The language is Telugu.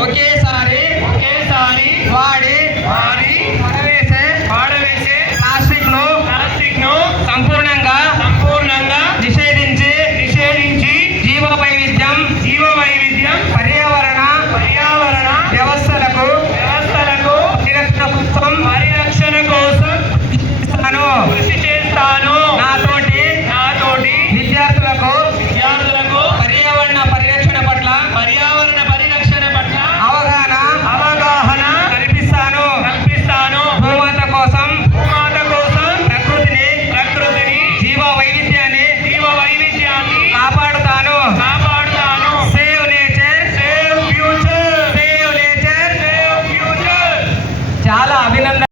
ఒకేసారి వాడి పాడవేసే ప్లాస్టిక్ ను సంపూర్ణంగా నిషేధించి జీవ వైవిధ్యం పర్యావరణ వ్యవస్థలకు పరిరక్షణ కోసం కృషి చేస్తాను. నాతోటి విద్యార్థులకు పర్యావరణ పరిరక్షణ పట్ల అవగాహన కల్పిస్తాను. భూమాత కోసం ప్రకృతిని జీవ వైవిధ్యాన్ని కాపాడుతాను. Save nature, save future. చాలా అభినందన.